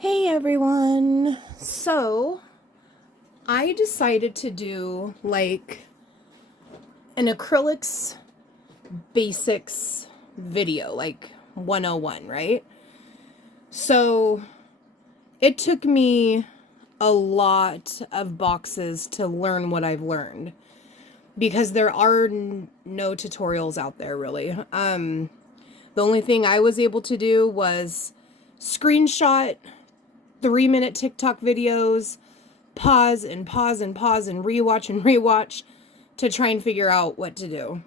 Hey everyone! So, I decided to do like an acrylics basics video, like 101, right? So, it took me a lot of boxes to learn what I've learned because there are no tutorials out there really. The only thing I was able to do was screenshot 3-minute TikTok videos, pause and pause and pause and rewatch to try and figure out what to do.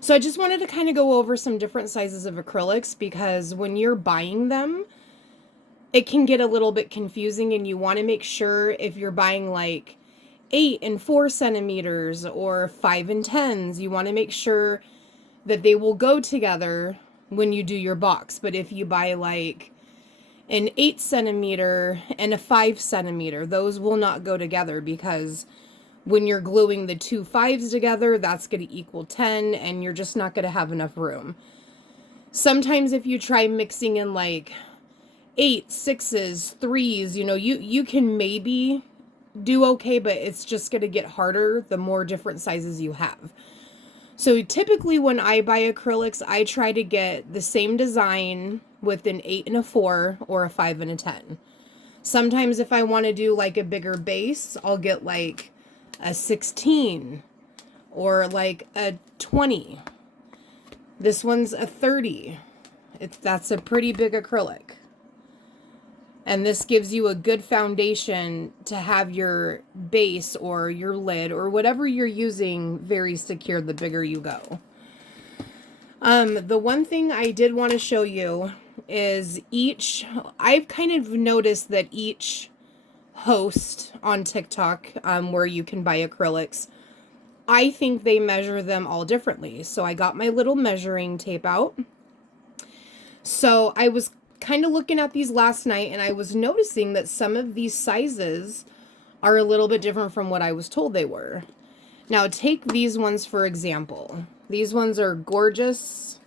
So I just wanted to kind of go over some different sizes of acrylics because when you're buying them, it can get a little bit confusing and you want to make sure if you're buying like 8 and 4 centimeters or 5 and 10s, you want to make sure that they will go together when you do your box. But if you buy like an 8 centimeter and a 5 centimeter, those will not go together because when you're gluing the two 5s together, that's going to equal 10 and you're just not going to have enough room. Sometimes if you try mixing in like 8, 6s, 3s, you can maybe do okay, but it's just going to get harder the more different sizes you have. So typically when I buy acrylics, I try to get the same design with an 8 and a 4 or a 5 and a 10. Sometimes if I want to do like a bigger base, I'll get like a 16 or like a 20. This one's a 30. That's a pretty big acrylic. And this gives you a good foundation to have your base or your lid or whatever you're using very secure the bigger you go. The one thing I did want to show you is I've kind of noticed that each host on TikTok, where you can buy acrylics, I think they measure them all differently. So I got my little measuring tape out. So I was kind of looking at these last night and I was noticing that some of these sizes are a little bit different from what I was told they were. Now take these ones for example. These ones are gorgeous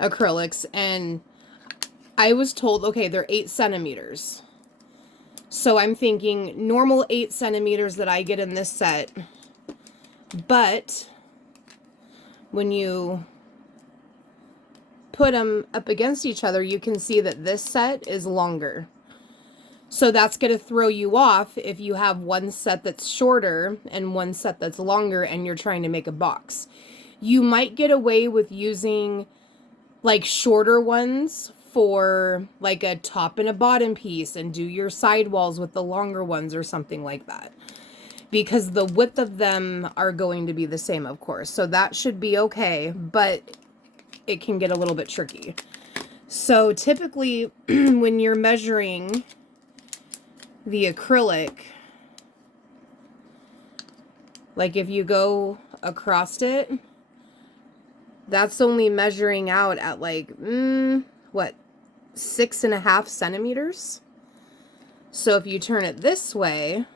acrylics and I was told, okay, they're 8 centimeters. So I'm thinking normal 8 centimeters that I get in this set, but when you put them up against each other, you can see that this set is longer. So that's going to throw you off if you have one set that's shorter and one set that's longer and you're trying to make a box. You might get away with using like shorter ones for like a top and a bottom piece and do your sidewalls with the longer ones or something like that. Because the width of them are going to be the same, of course. So that should be okay, but it can get a little bit tricky. So typically when you're measuring the acrylic, like if you go across it, that's only measuring out at like, what, 6.5 centimeters? So if you turn it this way,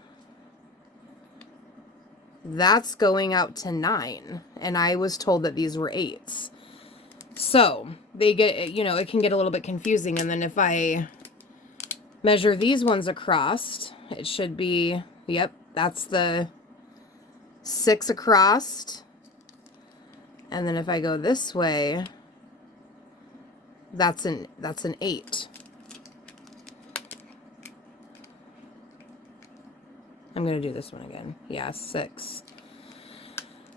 that's going out to 9. And I was told that these were 8s. So they get, it can get a little bit confusing. And then if I measure these ones across, it should be, yep, that's the 6 across. And then if I go this way, that's an 8. I'm going to do this one again. Yeah, 6.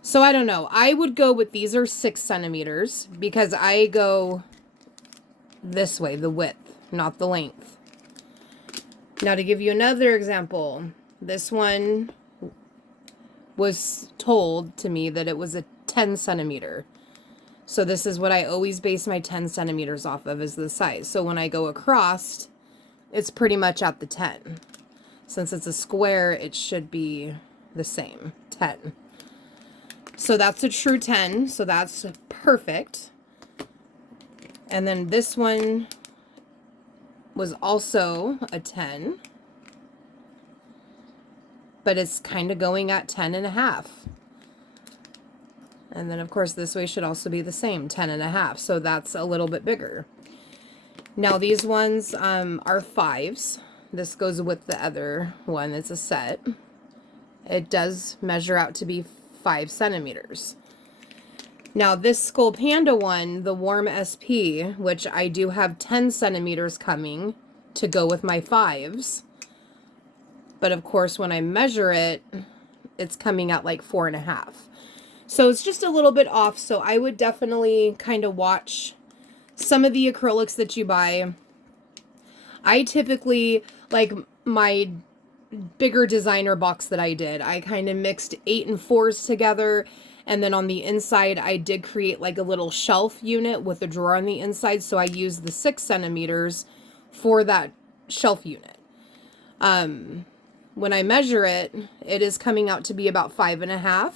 So I don't know. I would go with these are 6 centimeters because I go this way, the width, not the length. Now to give you another example, this one was told to me that it was a 10 centimeter. So this is what I always base my 10 centimeters off of, is the size. So when I go across, it's pretty much at the 10. Since it's a square, it should be the same, 10. So that's a true 10, so that's perfect. And then this one was also a 10, but it's kind of going at 10.5. And then of course this way should also be the same, 10.5. So that's a little bit bigger. Now these ones are 5s. This goes with the other one. It's a set. It does measure out to be 5 centimeters. Now this Skull Panda one, the Warm SP, which I do have 10 centimeters coming to go with my 5s. But of course, when I measure it, it's coming out like 4.5. So it's just a little bit off. So I would definitely kind of watch some of the acrylics that you buy. I typically, like my bigger designer box that I did, I kind of mixed 8 and 4s together. And then on the inside, I did create like a little shelf unit with a drawer on the inside. So I used the 6 centimeters for that shelf unit. When I measure it, it is coming out to be about 5.5.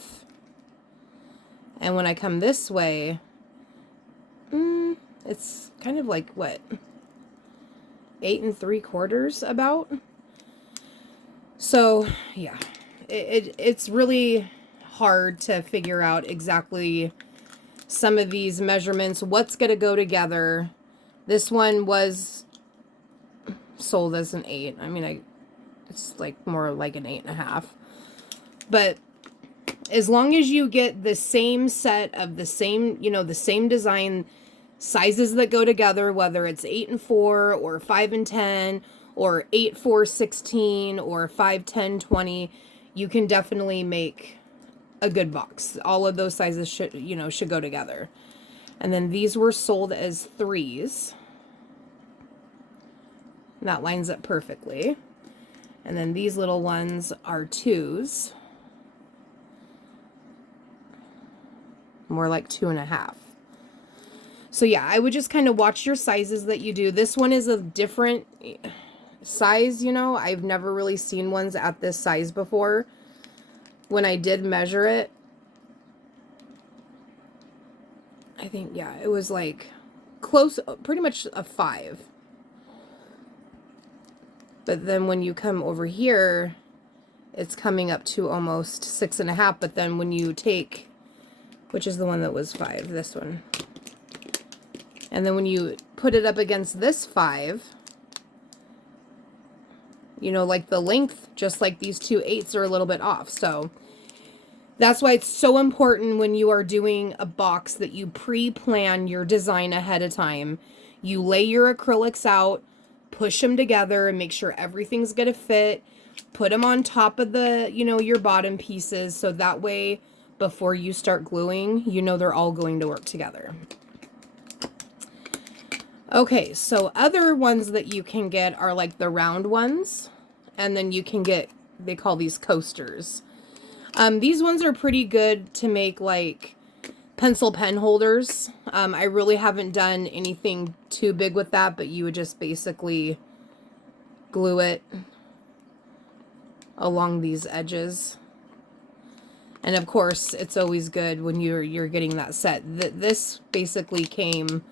And when I come this way, it's kind of like what? 8 3/4 about. So yeah, it's really hard to figure out exactly some of these measurements, what's going to go together. This one was sold as an 8. I mean, it's like more like an 8.5. But as long as you get the same set of the same, you know, the same design sizes that go together, whether it's 8 and 4 or 5 and 10 or 8, 4, 16 or 5, 10, 20, you can definitely make a good box. All of those sizes should, you know, should go together. And then these were sold as 3s. That lines up perfectly. And then these little ones are 2s. More like 2.5. So yeah, I would just kind of watch your sizes that you do. This one is a different size, you know. I've never really seen ones at this size before. When I did measure it, I think, yeah, it was like close, pretty much a 5. But then when you come over here, it's coming up to almost 6.5. But then when you take, which is the one that was 5, this one. And then when you put it up against this 5, you know, like the length, just like these two 8s are a little bit off. So that's why it's so important when you are doing a box that you pre-plan your design ahead of time. You lay your acrylics out, push them together, and make sure everything's going to fit. Put them on top of the, you know, your bottom pieces. So that way, before you start gluing, you know they're all going to work together. Okay, so other ones that you can get are like the round ones. And then you can get, they call these coasters. These ones are pretty good to make like pencil pen holders. I really haven't done anything too big with that, but you would just basically glue it along these edges. And of course, it's always good when you're getting that set. This basically came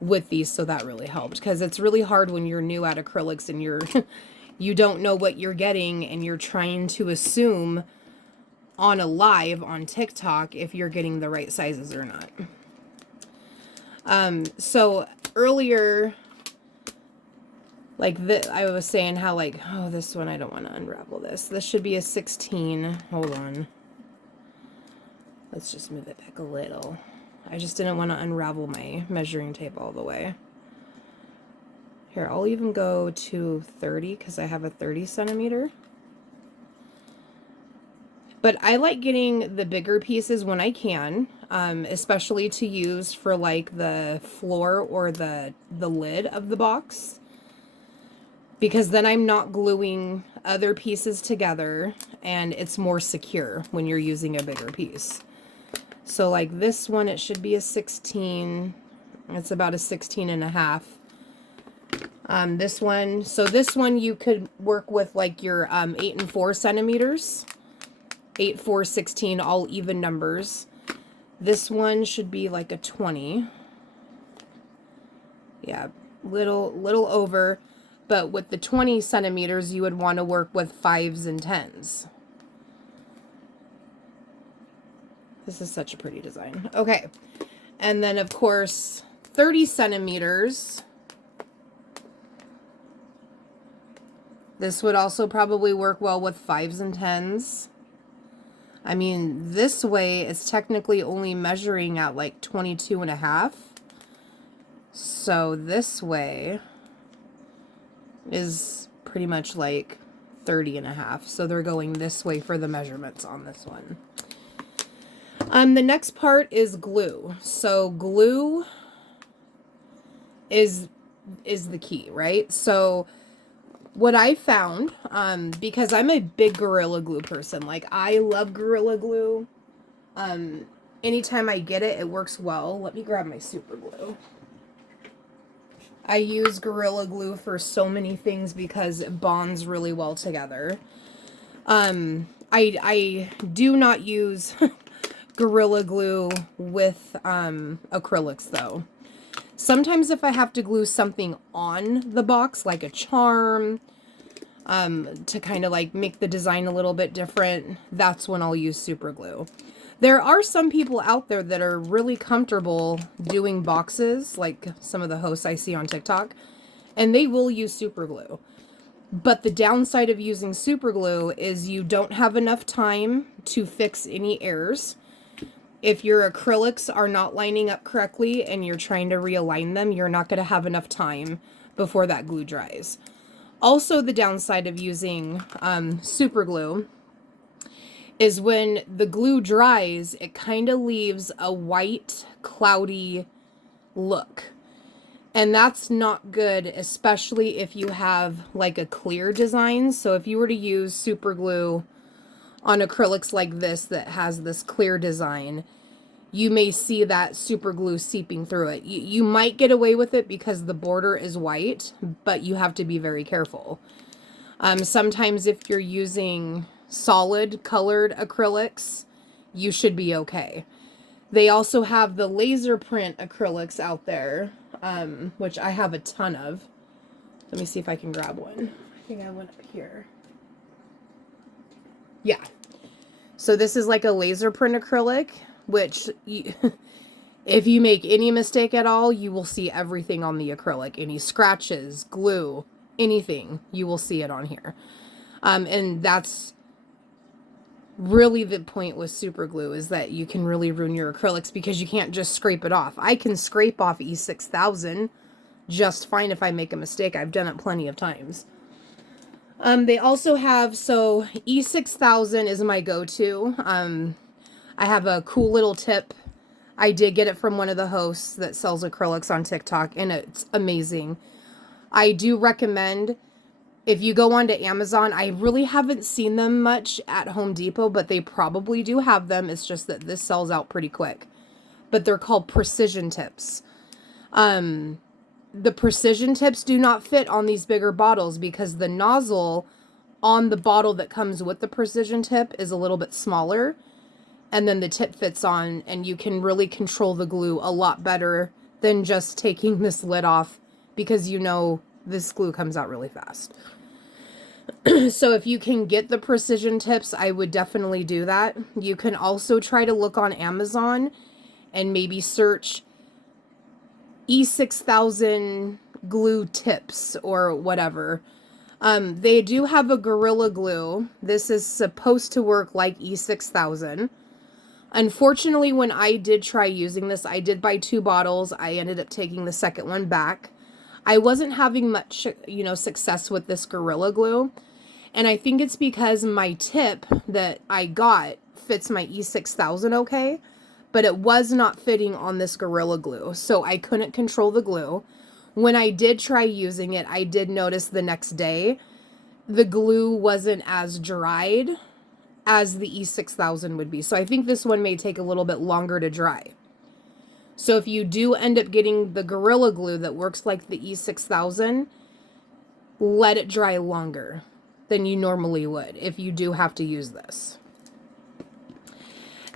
with these, so that really helped, because it's really hard when you're new at acrylics and you don't know what you're getting and you're trying to assume on a live on TikTok if you're getting the right sizes or not. So earlier, like I was saying how like, oh, this one, I don't want to unravel this. This should be a 16. Hold on. Let's just move it back a little. I just didn't want to unravel my measuring tape all the way. Here, I'll even go to 30 because I have a 30 centimeter. But I like getting the bigger pieces when I can, especially to use for like the floor or the lid of the box. Because then I'm not gluing other pieces together and it's more secure when you're using a bigger piece. So like this one, it should be a 16. It's about a 16.5. This one, so this one you could work with like your 8 and 4 centimeters. 8, 4, 16, all even numbers. This one should be like a 20. Yeah, little over. But with the 20 centimeters, you would want to work with 5s and 10s. This is such a pretty design. Okay. And then, of course, 30 centimeters. This would also probably work well with 5s and 10s. I mean, this way it's technically only measuring at like 22.5. So this way is pretty much like 30.5. So they're going this way for the measurements on this one. The next part is glue. So glue is the key, right? So what I found, because I'm a big Gorilla Glue person, like I love Gorilla Glue. Anytime I get it, it works well. Let me grab my super glue. I use Gorilla Glue for so many things because it bonds really well together. I do not use Gorilla Glue with acrylics though. Sometimes if I have to glue something on the box, like a charm, to kind of like make the design a little bit different, that's when I'll use super glue. There are some people out there that are really comfortable doing boxes, like some of the hosts I see on TikTok, and they will use super glue. But the downside of using super glue is you don't have enough time to fix any errors. If your acrylics are not lining up correctly and you're trying to realign them, you're not going to have enough time before that glue dries. Also, the downside of using super glue is when the glue dries, it kind of leaves a white, cloudy look. And that's not good, especially if you have like a clear design. So if you were to use super glue on acrylics like this that has this clear design, you may see that super glue seeping through it. You might get away with it because the border is white, but you have to be very careful. Sometimes if you're using solid colored acrylics, you should be okay. They also have the laser print acrylics out there, which I have a ton of. Let me see if I can grab one. I think I went up here. Yeah. So this is like a laser print acrylic, which if you make any mistake at all, you will see everything on the acrylic. Any scratches, glue, anything, you will see it on here. And that's really the point with super glue, is that you can really ruin your acrylics because you can't just scrape it off. I can scrape off E6000 just fine if I make a mistake. I've done it plenty of times. They also have, so E6000 is my go-to. I have a cool little tip. I did get it from one of the hosts that sells acrylics on TikTok, and it's amazing. I do recommend, if you go onto Amazon, I really haven't seen them much at Home Depot, but they probably do have them. It's just that this sells out pretty quick. But they're called precision tips. The precision tips do not fit on these bigger bottles because the nozzle on the bottle that comes with the precision tip is a little bit smaller. And then the tip fits on, and you can really control the glue a lot better than just taking this lid off, because you know this glue comes out really fast. So if you can get the precision tips, I would definitely do that. You can also try to look on Amazon and maybe search E6000 glue tips or whatever. They do have a Gorilla Glue. This is supposed to work like E6000. Unfortunately, when I did try using this, I did buy 2 bottles. I ended up taking the second one back. I wasn't having much, success with this Gorilla Glue. And I think it's because my tip that I got fits my E6000 okay, but it was not fitting on this Gorilla Glue. So I couldn't control the glue. When I did try using it, I did notice the next day the glue wasn't as dried as the E6000 would be. So I think this one may take a little bit longer to dry. So if you do end up getting the Gorilla Glue that works like the E6000, let it dry longer than you normally would if you do have to use this.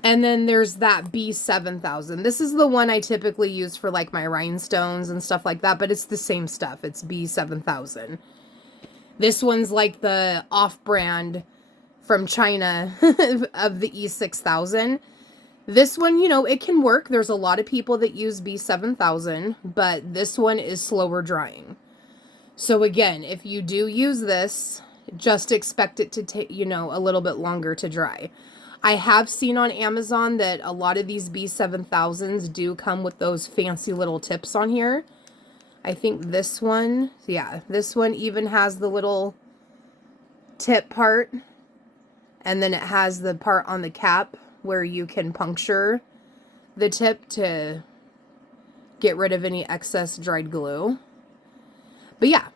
And then there's that B7000. This is the one I typically use for like my rhinestones and stuff like that, but it's the same stuff. It's B7000. This one's like the off-brand from China of the E6000. This one, it can work. There's a lot of people that use B7000, but this one is slower drying. So again, if you do use this, just expect it to take, you know, a little bit longer to dry. I have seen on Amazon that a lot of these B7000s do come with those fancy little tips on here. I think this one, yeah, this one even has the little tip part. And then it has the part on the cap where you can puncture the tip to get rid of any excess dried glue. But yeah,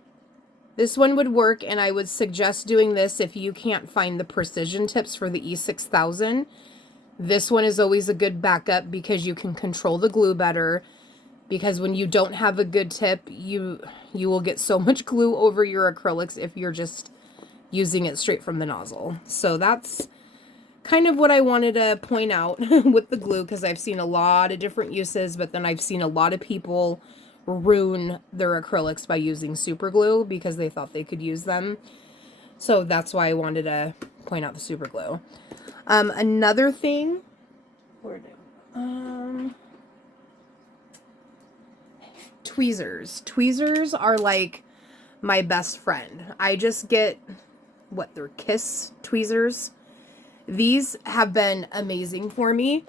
this one would work, and I would suggest doing this if you can't find the precision tips for the E6000. This one is always a good backup because you can control the glue better. Because when you don't have a good tip, you will get so much glue over your acrylics if you're just using it straight from the nozzle. So that's kind of what I wanted to point out with the glue, because I've seen a lot of different uses, but then I've seen a lot of people ruin their acrylics by using super glue because they thought they could use them. So that's why I wanted to point out the super glue. Another thing, tweezers. Tweezers are like my best friend. I just get, what, they're Kiss tweezers. These have been amazing for me.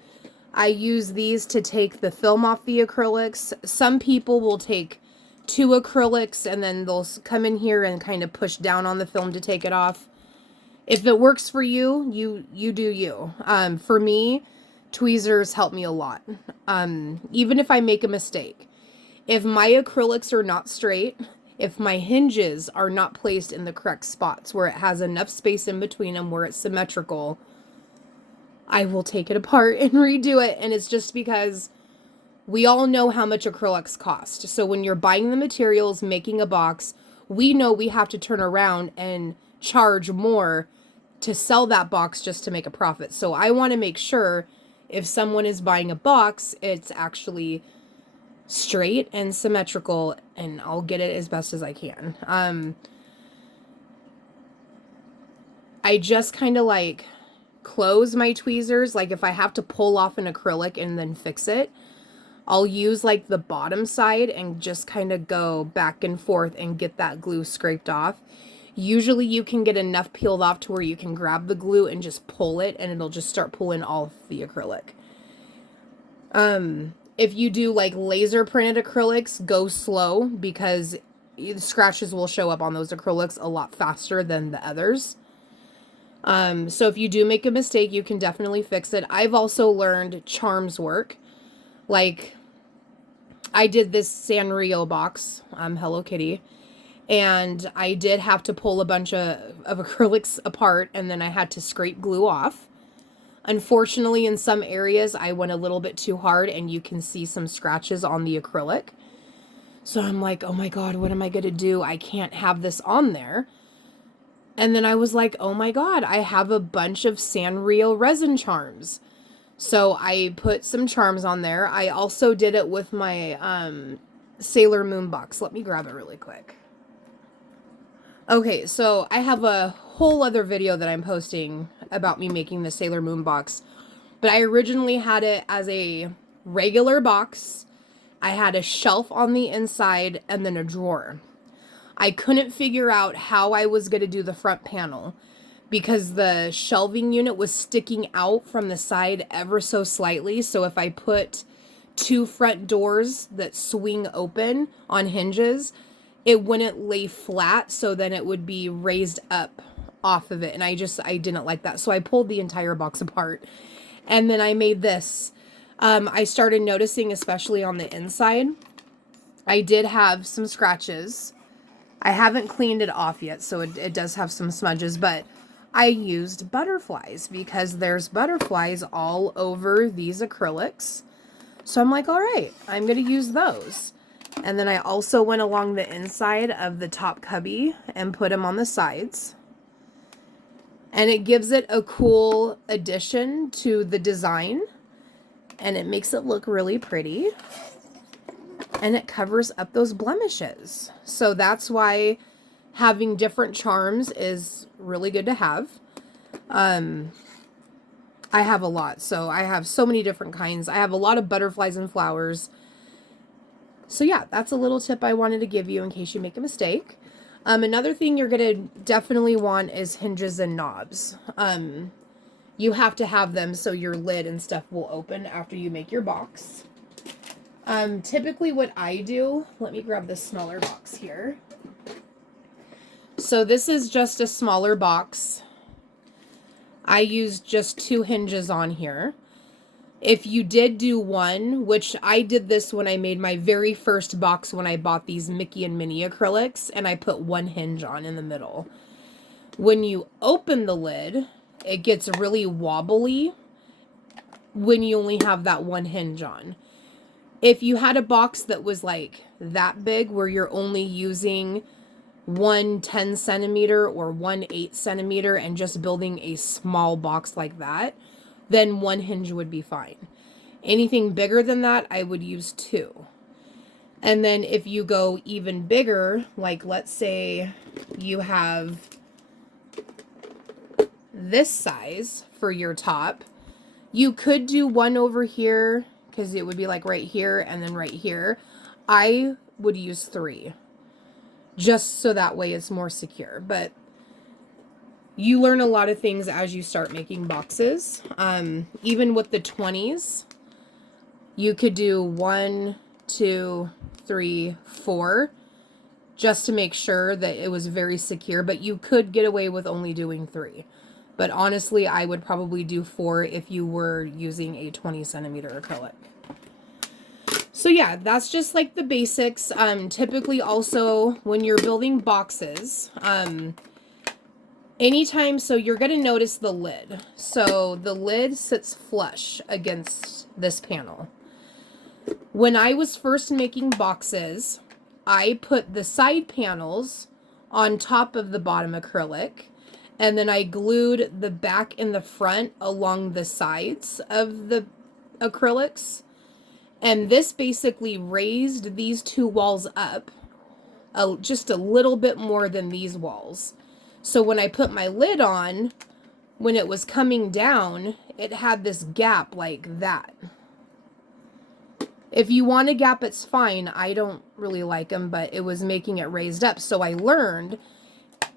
I use these to take the film off the acrylics. Some people will take 2 acrylics and then they'll come in here and kind of push down on the film to take it off. If it works for you, you do you. For me, tweezers help me a lot. Even if I make a mistake. If my acrylics are not straight, if my hinges are not placed in the correct spots where it has enough space in between them where it's symmetrical, I will take it apart and redo it. And it's just because we all know how much acrylics cost. So when you're buying the materials, making a box, we know we have to turn around and charge more to sell that box just to make a profit. So I want to make sure if someone is buying a box, it's actually straight and symmetrical, and I'll get it as best as I can. I just kind of like close my tweezers. Like if I have to pull off an acrylic and then fix it, I'll use like the bottom side and just kind of go back and forth and get that glue scraped off. Usually you can get enough peeled off to where you can grab the glue and just pull it, and it'll just start pulling off the acrylic. If you do like laser printed acrylics, go slow because scratches will show up on those acrylics a lot faster than the others. So if you do make a mistake, you can definitely fix it. I've also learned charms work. Like I did this Sanrio box, Hello Kitty, and I did have to pull a bunch of acrylics apart, and then I had to scrape glue off. Unfortunately, in some areas, I went a little bit too hard, and you can see some scratches on the acrylic. So I'm like, oh my God, what am I going to do? I can't have this on there. And then I was like, oh my God, I have a bunch of Sanrio resin charms. So I put some charms on there. I also did it with my Sailor Moon box. Let me grab it really quick. Okay, so I have a whole other video that I'm posting about me making the Sailor Moon box. But I originally had it as a regular box. I had a shelf on the inside and then a drawer. I couldn't figure out how I was going to do the front panel because the shelving unit was sticking out from the side ever so slightly. So if I put 2 front doors that swing open on hinges, it wouldn't lay flat, so then it would be raised up off of it. And I didn't like that. So I pulled the entire box apart. And then I made this. I started noticing, especially on the inside, I did have some scratches. I haven't cleaned it off yet, so it does have some smudges, but I used butterflies because there's butterflies all over these acrylics. So I'm like, all right, I'm going to use those. And then I also went along the inside of the top cubby and put them on the sides. And it gives it a cool addition to the design. And it makes it look really pretty. And it covers up those blemishes. So that's why having different charms is really good to have. I have a lot. So I have so many different kinds. I have a lot of butterflies and flowers. So yeah, that's a little tip I wanted to give you in case you make a mistake. Another thing you're going to definitely want is hinges and knobs. You have to have them so your lid and stuff will open after you make your box. Typically what I do, let me grab this smaller box here. So this is just a smaller box. I used just 2 hinges on here. If you did do one, which I did this when I made my very first box when I bought these Mickey and Minnie acrylics, and I put 1 hinge on in the middle. When you open the lid, it gets really wobbly when you only have that 1 hinge on. If you had a box that was like that big where you're only using 1 10 centimeter or 1 8 centimeter and just building a small box like that, then 1 hinge would be fine. Anything bigger than that, I would use 2. And then if you go even bigger, like let's say you have this size for your top, you could do 1 over here because it would be like right here and then right here. I would use 3 just so that way it's more secure. But you learn a lot of things as you start making boxes. Even with the 20s, you could do 1, 2, 3, 4 just to make sure that it was very secure, but you could get away with only doing 3. But honestly, I would probably do 4 if you were using a 20 centimeter acrylic. So yeah, that's just like the basics. Typically also when you're building boxes, anytime, so you're going to notice the lid. So the lid sits flush against this panel. When I was first making boxes, I put the side panels on top of the bottom acrylic, and then I glued the back and the front along the sides of the acrylics. And this basically raised these 2 walls up just a little bit more than these walls. So when I put my lid on, when it was coming down, it had this gap like that. If you want a gap, it's fine. I don't really like them, but it was making it raised up. So I learned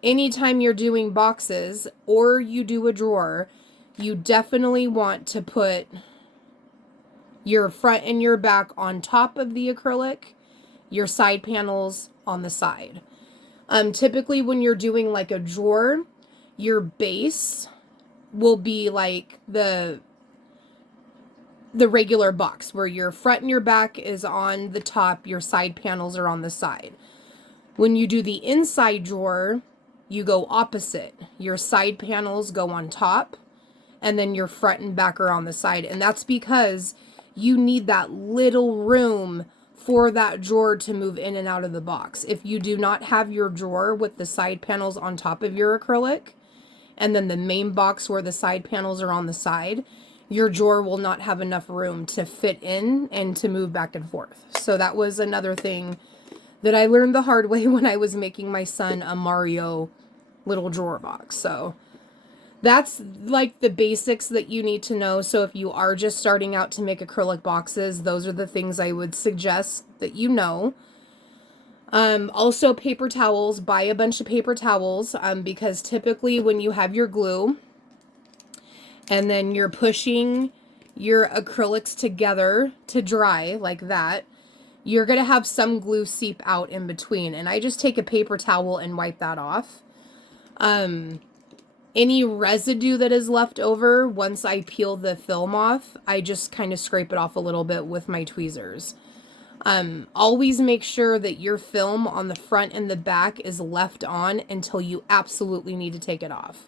anytime you're doing boxes or you do a drawer, you definitely want to put your front and your back on top of the acrylic, your side panels on the side. Typically when you're doing like a drawer, your base will be like the regular box where your front and your back is on the top, your side panels are on the side. When you do the inside drawer, you go opposite. Your side panels go on top, and then your front and back are on the side. And that's because you need that little room for that drawer to move in and out of the box. If you do not have your drawer with the side panels on top of your acrylic, and then the main box where the side panels are on the side, your drawer will not have enough room to fit in and to move back and forth. So that was another thing that I learned the hard way when I was making my son a Mario little drawer box. So that's like the basics that you need to know. So if you are just starting out to make acrylic boxes, those are the things I would suggest that you know. Also paper towels, buy a bunch of paper towels, because typically when you have your glue and then you're pushing your acrylics together to dry like that, you're going to have some glue seep out in between. And I just take a paper towel and wipe that off. Any residue that is left over, once I peel the film off, I just kind of scrape it off a little bit with my tweezers. Always make sure that your film on the front and the back is left on until you absolutely need to take it off.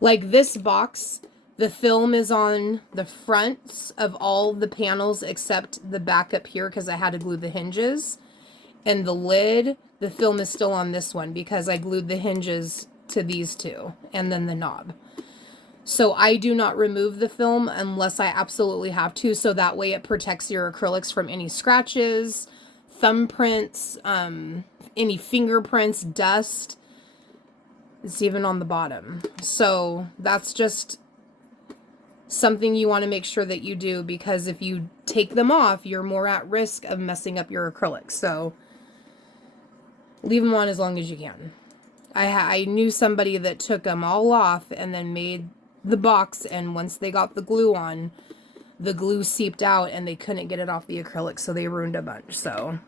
Like this box, the film is on the fronts of all the panels except the back up here because I had to glue the hinges. And the lid, the film is still on this one because I glued the hinges to these 2 and then the knob. So I do not remove the film unless I absolutely have to, so that way it protects your acrylics from any scratches, thumbprints, any fingerprints, dust. It's even on the bottom. So that's just something you want to make sure that you do, because if you take them off, you're more at risk of messing up your acrylics. So leave them on as long as you can. I knew somebody that took them all off and then made the box, and once they got the glue on, the glue seeped out and they couldn't get it off the acrylic, so they ruined a bunch. So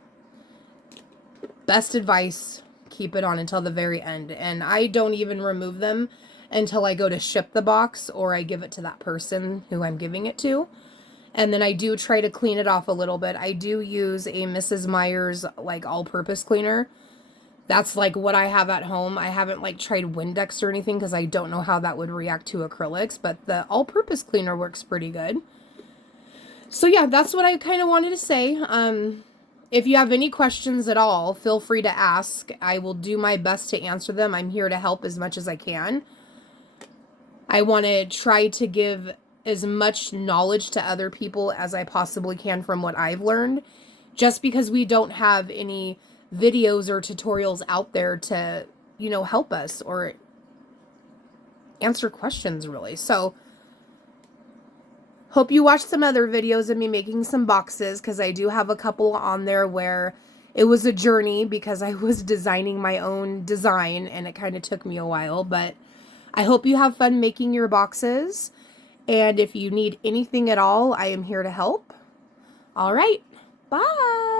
best advice, keep it on until the very end. And I don't even remove them until I go to ship the box or I give it to that person who I'm giving it to. And then I do try to clean it off a little bit. I do use a Mrs. Meyer's like all-purpose cleaner. That's like what I have at home. I haven't like tried Windex or anything because I don't know how that would react to acrylics, but the all-purpose cleaner works pretty good. So yeah, that's what I kind of wanted to say. If you have any questions at all, feel free to ask. I will do my best to answer them. I'm here to help as much as I can. I want to try to give as much knowledge to other people as I possibly can from what I've learned, just because we don't have any videos or tutorials out there to, you know, help us or answer questions really. So hope you watch some other videos of me making some boxes, because I do have a couple on there where it was a journey because I was designing my own design and it kind of took me a while, but I hope you have fun making your boxes. And if you need anything at all, I am here to help. All right. Bye.